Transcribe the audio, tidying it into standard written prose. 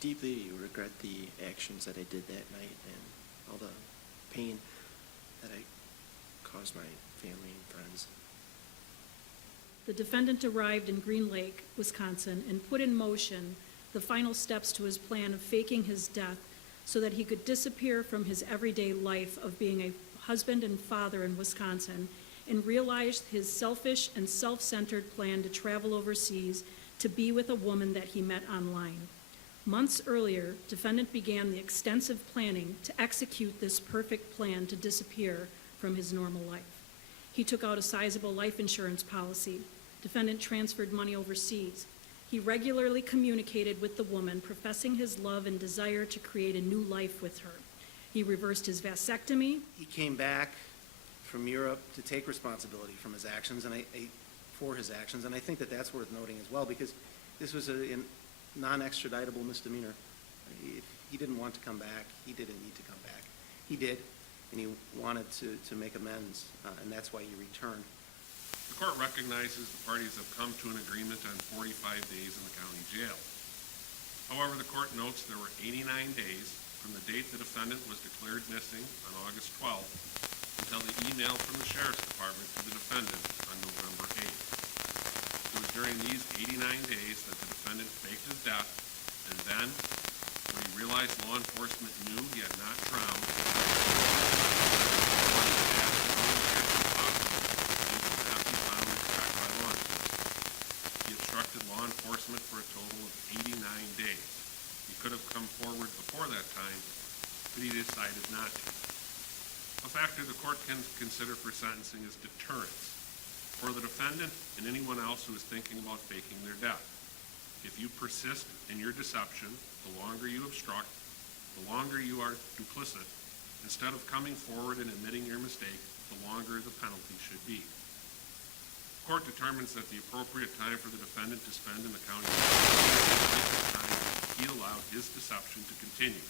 deeply regret the actions that I did that night and all the pain that I caused my family and friends. The defendant arrived in Green Lake, Wisconsin, and put in motion the final steps to his plan of faking his death so that he could disappear from his everyday life of being a husband and father in Wisconsin and realize his selfish and self-centered plan to travel overseas to be with a woman that he met online. Months earlier, defendant began the extensive planning to execute this perfect plan to disappear from his normal life. He took out a sizable life insurance policy. Defendant transferred money overseas. He regularly communicated with the woman, professing his love and desire to create a new life with her. He reversed his vasectomy. He came back from Europe to take responsibility from his actions, and for his actions, and I think that that's worth noting as well, because this was a non-extraditable misdemeanor. If he didn't want to come back, he didn't need to come back. He did, and he wanted to make amends, and that's why he returned. The court recognizes the parties have come to an agreement on 45 days in the county jail. However, the court notes there were 89 days from the date the defendant was declared missing on August 12th until the email from the Sheriff's Department to the defendant on November 8th. It was during these 89 days that the defendant faked his death, and then, when he realized law enforcement knew he had not drowned, he obstructed law enforcement for a total of 89 days. He could have come forward before that time, but he decided not to. A factor the court can consider for sentencing is deterrence for the defendant and anyone else who is thinking about faking their death. If you persist in your deception, the longer you obstruct, the longer you are duplicit, instead of coming forward and admitting your mistake, the longer the penalty should be. The court determines that the appropriate time for the defendant to spend in the county jail is the time he allowed his deception to continue.